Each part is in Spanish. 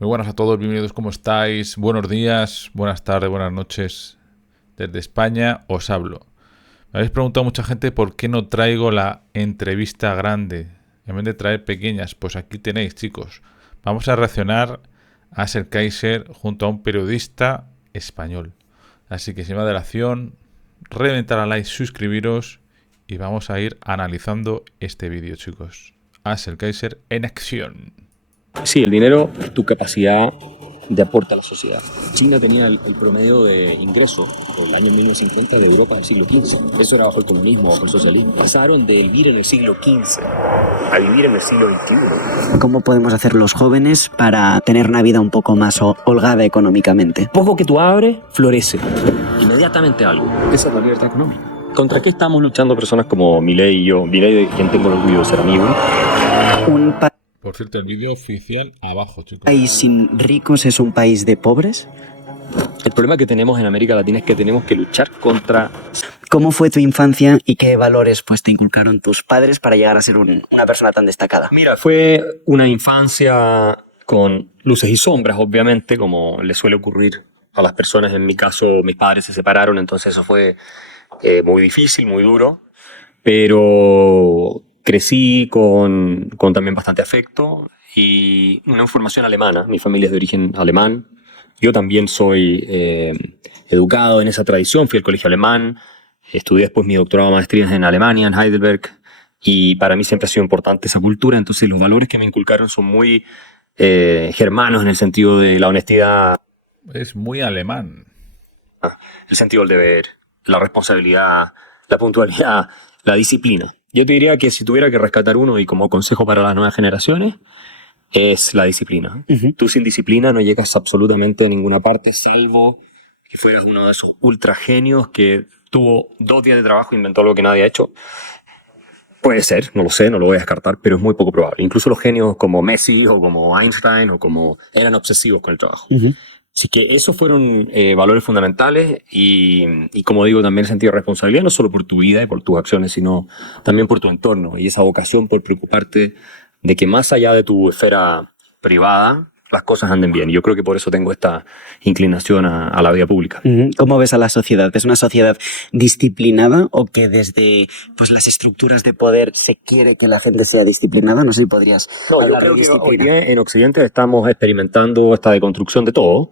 Muy buenas a todos, bienvenidos, ¿cómo estáis? Buenos días, buenas tardes, buenas noches. Desde España os hablo. Me habéis preguntado mucha gente por qué no traigo la entrevista grande en vez de traer pequeñas. Pues aquí tenéis, chicos. Vamos a reaccionar a Aser Kaiser junto a un periodista español. Así que sin más dilación, reventar a like, suscribiros y vamos a ir analizando este vídeo, chicos. Aser Kaiser en acción. Sí, el dinero es tu capacidad de aporte a la sociedad. China tenía el promedio de ingreso por el año 1950 de Europa del siglo XV. Eso era bajo el comunismo, bajo el socialismo. Pasaron de vivir en el siglo XV a vivir en el siglo XXI. ¿Cómo podemos hacer los jóvenes para tener una vida un poco más holgada económicamente? Poco que tú abres, florece. Inmediatamente algo. Esa es la libertad económica. ¿Contra qué estamos luchando personas como Milei y yo? Milei, de quien tengo el orgullo de ser amigo. ¿Un Por cierto, el vídeo oficial abajo, chicos. país sin ricos es un país de pobres? El problema que tenemos en América Latina es que tenemos que luchar contra... ¿Cómo fue tu infancia y qué valores te inculcaron tus padres para llegar a ser una persona tan destacada? Mira, fue una infancia con luces y sombras, obviamente, como le suele ocurrir a las personas. En mi caso, mis padres se separaron, entonces eso fue muy difícil, muy duro, pero crecí con también bastante afecto y una formación alemana. Mi familia es de origen alemán. Yo también soy educado en esa tradición, fui al colegio alemán, estudié después mi doctorado de maestría en Alemania, en Heidelberg, y para mí siempre ha sido importante esa cultura. Entonces los valores que me inculcaron son muy germanos en el sentido de la honestidad, Es muy alemán. el sentido del deber, la responsabilidad, la puntualidad, la disciplina. Yo te diría que si tuviera que rescatar uno y como consejo para las nuevas generaciones, es la disciplina. Tú sin disciplina no llegas absolutamente a ninguna parte, salvo que fueras uno de esos ultra genios que tuvo 2 días de trabajo e inventó algo que nadie ha hecho. Puede ser, no lo sé, no lo voy a descartar, pero es muy poco probable. Incluso los genios como Messi o como Einstein o como eran obsesivos con el trabajo. Así que esos fueron valores fundamentales y como digo, también el sentido de responsabilidad, no solo por tu vida y por tus acciones, sino también por tu entorno y esa vocación por preocuparte de que más allá de tu esfera privada, las cosas anden bien. Yo creo que por eso tengo esta inclinación a la vida pública. ¿Cómo ves a la sociedad? ¿Es una sociedad disciplinada o que desde las estructuras de poder se quiere que la gente sea disciplinada? No sé si podrías No, yo hablar creo de que hoy disciplina. día en Occidente estamos experimentando esta deconstrucción de todo.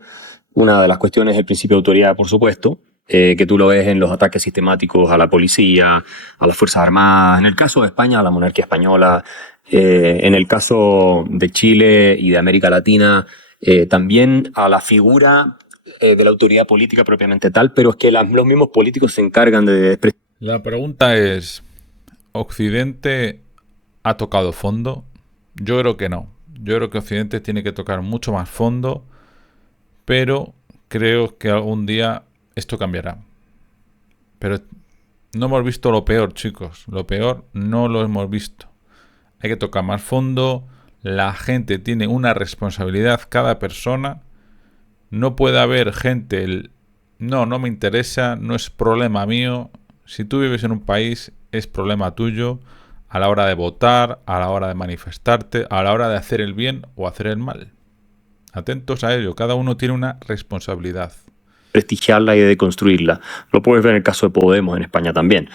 Una de las cuestiones es el principio de autoridad, por supuesto, que tú lo ves en los ataques sistemáticos a la policía, a las Fuerzas Armadas, en el caso de España, a la monarquía española, en el caso de Chile y de América Latina, también a la figura de la autoridad política propiamente tal, pero es que los mismos políticos se encargan de... La pregunta es, ¿Occidente ha tocado fondo? Yo creo que no. Yo creo que Occidente tiene que tocar mucho más fondo, pero creo que algún día esto cambiará. Pero no hemos visto lo peor, chicos. Lo peor no lo hemos visto. Hay que tocar más fondo. La gente tiene una responsabilidad, cada persona. No puede haber gente, no me interesa, no es problema mío. Si tú vives en un país, es problema tuyo a la hora de votar, a la hora de manifestarte, a la hora de hacer el bien o hacer el mal. Atentos a ello, cada uno tiene una responsabilidad. prestigiarla y de construirla. Lo puedes ver en el caso de Podemos en España también.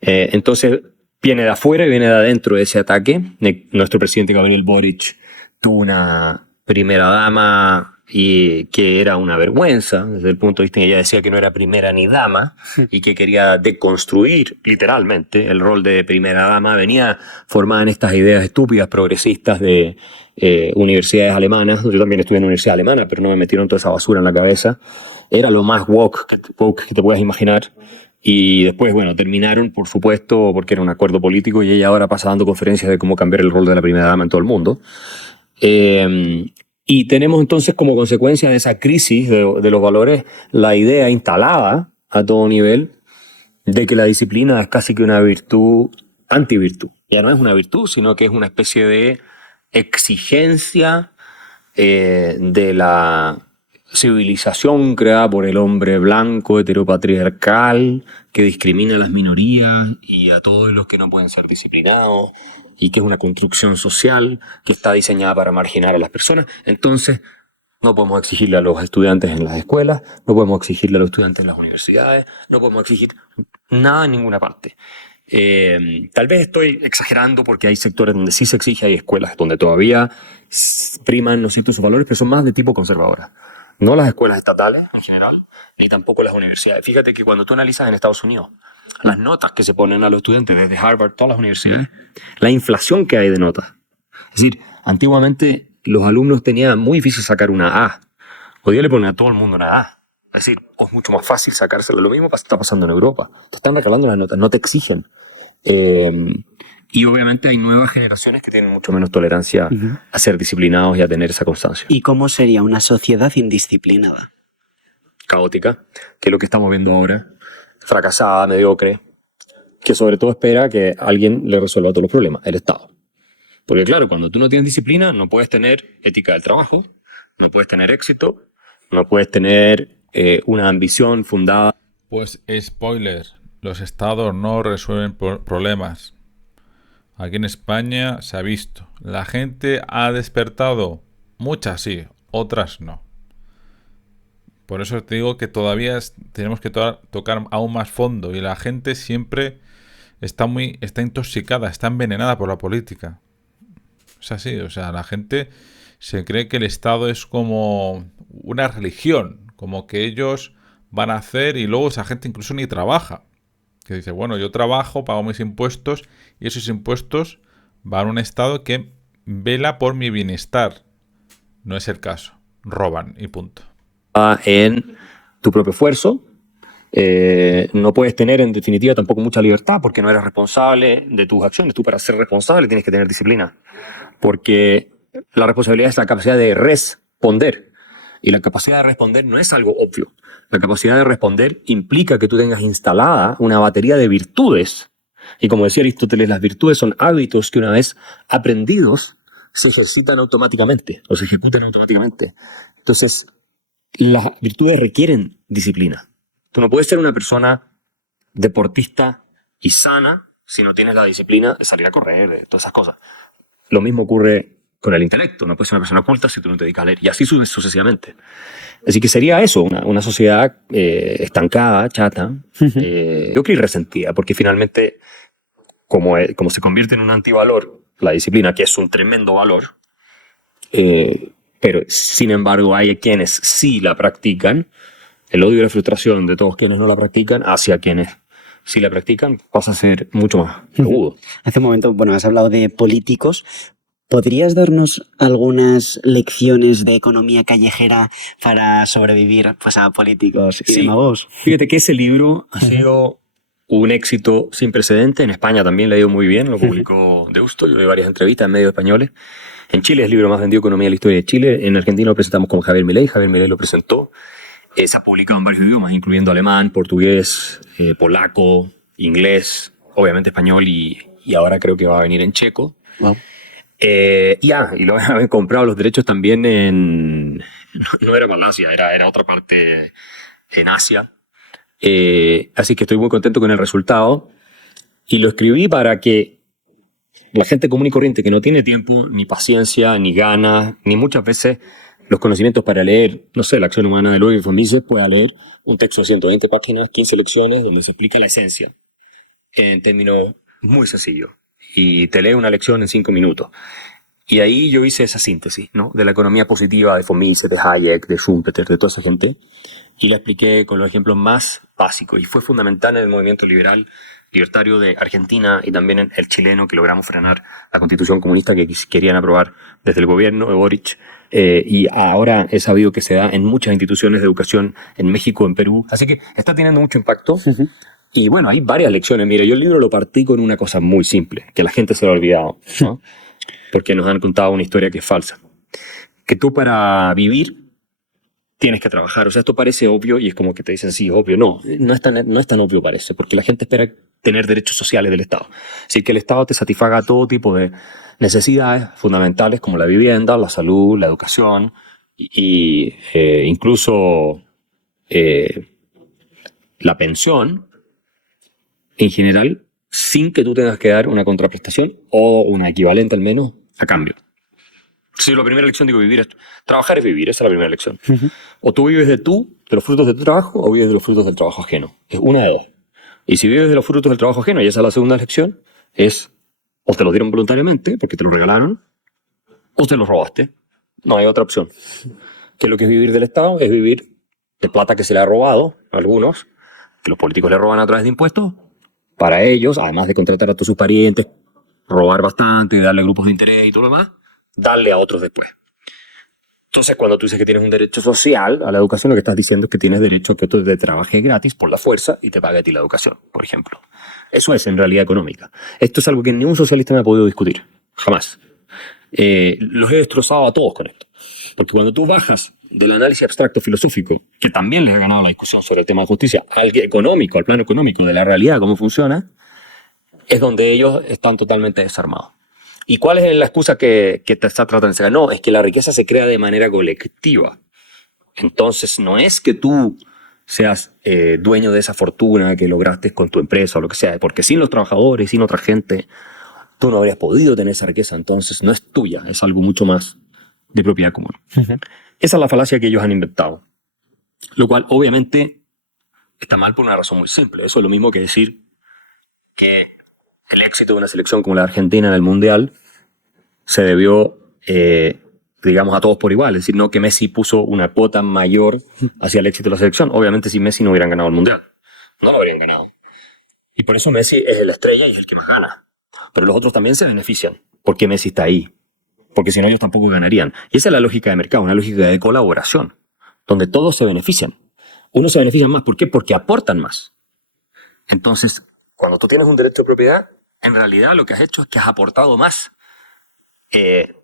Entonces, viene de afuera y viene de adentro ese ataque. Nuestro presidente Gabriel Boric tuvo una primera dama y que era una vergüenza desde el punto de vista que ella decía que no era primera ni dama y que quería deconstruir literalmente el rol de primera dama. Venía formada en estas ideas estúpidas progresistas de universidades alemanas. Yo también estudié en una universidad alemana, pero no me metieron toda esa basura en la cabeza. Era lo más woke que te puedas imaginar. Y después, bueno, terminaron, por supuesto, porque era un acuerdo político y ella ahora pasa dando conferencias de cómo cambiar el rol de la primera dama en todo el mundo. Y tenemos entonces como consecuencia de esa crisis de los valores la idea instalada a todo nivel de que la disciplina es casi que una virtud antivirtud. Ya no es una virtud, sino que es una especie de exigencia de la civilización creada por el hombre blanco, heteropatriarcal, que discrimina a las minorías y a todos los que no pueden ser disciplinados, y que es una construcción social que está diseñada para marginar a las personas. Entonces, No podemos exigirle a los estudiantes en las escuelas, no podemos exigirle a los estudiantes en las universidades, no podemos exigir nada en ninguna parte. Tal vez estoy exagerando porque hay sectores donde sí se exige, hay escuelas donde todavía priman, ¿no es cierto?, sus valores, pero son más de tipo conservadora. No las escuelas estatales en general, ni tampoco las universidades. Fíjate que cuando tú analizas en Estados Unidos las notas que se ponen a los estudiantes desde Harvard, todas las universidades, la inflación que hay de notas. Es decir, antiguamente los alumnos tenían muy difícil sacar una A. Hoy día le ponen a todo el mundo una A. Es decir, es mucho más fácil sacárselo. Lo mismo está pasando en Europa. Te están recalando las notas, no te exigen. Y obviamente hay nuevas generaciones que tienen mucho menos tolerancia a ser disciplinados y a tener esa constancia. ¿Y cómo sería una sociedad indisciplinada? Caótica, que es lo que estamos viendo ahora. Fracasada, mediocre, que sobre todo espera que alguien le resuelva todos los problemas, el Estado. Porque claro, cuando tú no tienes disciplina, no puedes tener ética del trabajo, no puedes tener éxito, no puedes tener una ambición fundada. Pues spoiler, los estados no resuelven problemas. Aquí en España se ha visto. La gente ha despertado. Muchas sí, otras no. Por eso te digo que todavía tenemos que tocar aún más fondo. Y la gente siempre está intoxicada, está envenenada por la política. Es así, o sea, la gente se cree que el Estado es como una religión, como que ellos van a hacer y luego esa gente incluso ni trabaja. Que dice, bueno, yo trabajo, pago mis impuestos y esos impuestos van a un Estado que vela por mi bienestar. No es el caso. Roban y punto. En tu propio esfuerzo. No puedes tener, en definitiva, tampoco mucha libertad porque no eres responsable de tus acciones. Tú, para ser responsable, tienes que tener disciplina. Porque la responsabilidad es la capacidad de responder. Y la capacidad de responder no es algo obvio. La capacidad de responder implica que tú tengas instalada una batería de virtudes. Y como decía Aristóteles, las virtudes son hábitos que una vez aprendidos se ejercitan automáticamente o se ejecutan automáticamente. Entonces, las virtudes requieren disciplina. Tú no puedes ser una persona deportista y sana si no tienes la disciplina de salir a correr, de todas esas cosas. Lo mismo ocurre con el intelecto. No puedes ser una persona culta si tú no te dedicas a leer. Y así sucesivamente. Así que sería eso, una sociedad estancada, chata, yo creo resentida, porque finalmente, como se convierte en un antivalor, la disciplina, que es un tremendo valor, pero sin embargo hay quienes sí la practican, el odio y la frustración de todos quienes no la practican hacia quienes sí la practican pasa a ser mucho más agudo. Hace un momento, bueno, has hablado de políticos. ¿Podrías darnos algunas lecciones de economía callejera para sobrevivir pues, a políticos y demagogos? Fíjate que ese libro ha sido un éxito sin precedente. En España también le ha ido muy bien, lo publicó Deusto. Yo leí varias entrevistas en medios españoles. En Chile es el libro más vendido, Economía de la Historia de Chile. En Argentina lo presentamos con Javier Milei. Javier Milei lo presentó. Se ha publicado en varios idiomas, incluyendo alemán, portugués, polaco, inglés, obviamente español y ahora creo que va a venir en checo. Wow. Y lo habían comprado los derechos también en... No era Malasia, era otra parte en Asia. Así que estoy muy contento con el resultado. Y lo escribí para que la gente común y corriente que no tiene tiempo, ni paciencia, ni ganas, ni muchas veces los conocimientos para leer, no sé, la acción humana de Ludwig von Mises, pueda leer un texto de 120 páginas, 15 lecciones, donde se explica la esencia en términos muy sencillos. Y te lee una lección en 5 minutos. Y ahí yo hice esa síntesis, ¿no? De la economía positiva de von Mises, de Hayek, de Schumpeter, de toda esa gente. Y la expliqué con los ejemplos más básicos. Y fue fundamental en el movimiento libertario de Argentina y también en el chileno, que logramos frenar la constitución comunista que querían aprobar desde el gobierno de Boric. Y ahora he sabido que se da en muchas instituciones de educación en México, en Perú. Así que está teniendo mucho impacto. Y bueno, hay varias lecciones. Mire, yo el libro lo partí con una cosa muy simple, que la gente se lo ha olvidado, ¿no? Porque nos han contado una historia que es falsa. Que tú, para vivir, tienes que trabajar. O sea, esto parece obvio y es como que te dicen, sí, obvio. No es tan obvio, parece, porque la gente espera tener derechos sociales del Estado. Así que el Estado te satisfaga todo tipo de necesidades fundamentales como la vivienda, la salud, la educación y incluso la pensión en general, sin que tú tengas que dar una contraprestación o una equivalente al menos a cambio. Sí, la primera lección, digo, trabajar es vivir, esa es la primera lección. O tú vives de los frutos de tu trabajo, o vives de los frutos del trabajo ajeno. Es una de dos. Y si vives de los frutos del trabajo ajeno, y esa es la segunda lección, es o te lo dieron voluntariamente, porque te lo regalaron, o te lo robaste. No hay otra opción. Que lo que es vivir del Estado es vivir de plata que se le ha robado a algunos, que los políticos le roban a través de impuestos, para ellos, además de contratar a todos sus parientes, robar bastante, darle grupos de interés y todo lo demás, darle a otros después. Entonces, cuando tú dices que tienes un derecho social a la educación, lo que estás diciendo es que tienes derecho a que otro te trabaje gratis por la fuerza y te pague a ti la educación, por ejemplo. Eso es en realidad económica. Esto es algo que ningún socialista me ha podido discutir. Jamás. Los he destrozado a todos con esto. Porque cuando tú bajas del análisis abstracto filosófico, que también les ha ganado la discusión sobre el tema de justicia, al económico, al plano económico de la realidad, cómo funciona, es donde ellos están totalmente desarmados. ¿Y cuál es la excusa que te está tratando de sacar? No, es que la riqueza se crea de manera colectiva. Entonces, no es que tú seas dueño de esa fortuna que lograste con tu empresa o lo que sea, porque sin los trabajadores, sin otra gente, tú no habrías podido tener esa riqueza. Entonces, no es tuya, es algo mucho más de propiedad común. Esa es la falacia que ellos han inventado. Lo cual, obviamente, está mal por una razón muy simple. Eso es lo mismo que decir que el éxito de una selección como la Argentina en el Mundial se debió, digamos, a todos por igual. Es decir, no que Messi puso una cuota mayor hacia el éxito de la selección. Obviamente, sin Messi no hubieran ganado el Mundial. No lo habrían ganado. Y por eso Messi es la estrella y es el que más gana. Pero los otros también se benefician porque Messi está ahí. Porque si no, ellos tampoco ganarían. Y esa es la lógica de mercado, una lógica de colaboración, donde todos se benefician. Unos se benefician más. ¿Por qué? Porque aportan más. Entonces, cuando tú tienes un derecho de propiedad, en realidad lo que has hecho es que has aportado más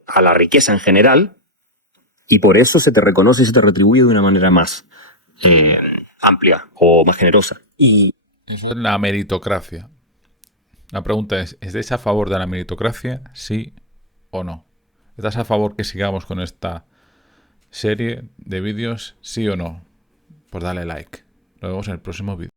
a la riqueza en general, y por eso se te reconoce y se te retribuye de una manera más amplia o más generosa. Y eso es la meritocracia. La pregunta es, ¿estáis a favor de la meritocracia? ¿Sí o no? ¿Estás a favor que sigamos con esta serie de vídeos? ¿Sí o no? Pues dale like. Nos vemos en el próximo vídeo.